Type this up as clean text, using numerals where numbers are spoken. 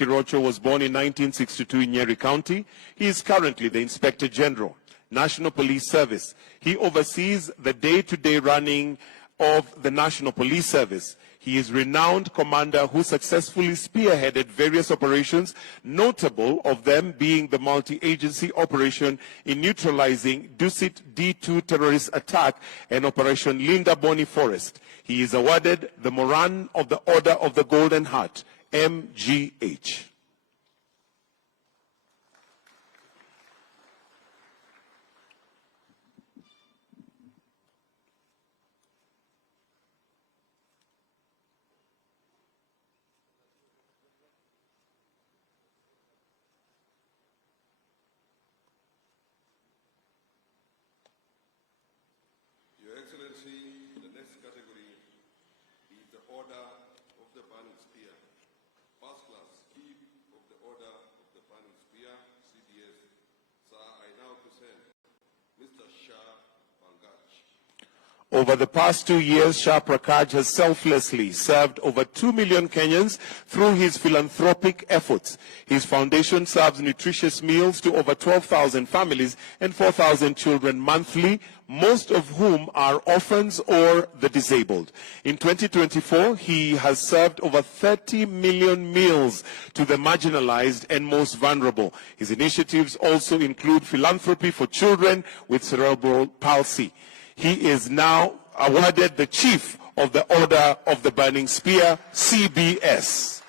Kirocho was born in 1962 in Nyeri County. He is currently the Inspector General, National Police Service. He oversees the day-to-day running of the National Police Service. He is a renowned commander who successfully spearheaded various operations, notable of them being the multi-agency operation in neutralizing Dusit D2 terrorist attack and Operation Linda Boni Forest. He is awarded the Moran of the Order of the Golden Heart, MGH. Your Excellency, the next category is the Order of the Burning Spear. First class, Chief of the Order of the Burning Spear, CDS. Sir, I now present Mr. Shah Pangach. Over the past 2 years, Shah Prakaj has selflessly served over 2 million Kenyans through his philanthropic efforts. His foundation serves nutritious meals to over 12,000 families and 4,000 children monthly, most of whom are orphans or the disabled. In 2024, he has served over 30 million meals to the marginalized and most vulnerable. His initiatives also include philanthropy for children with cerebral palsy. He is now awarded the Chief of the Order of the Burning Spear, CBS.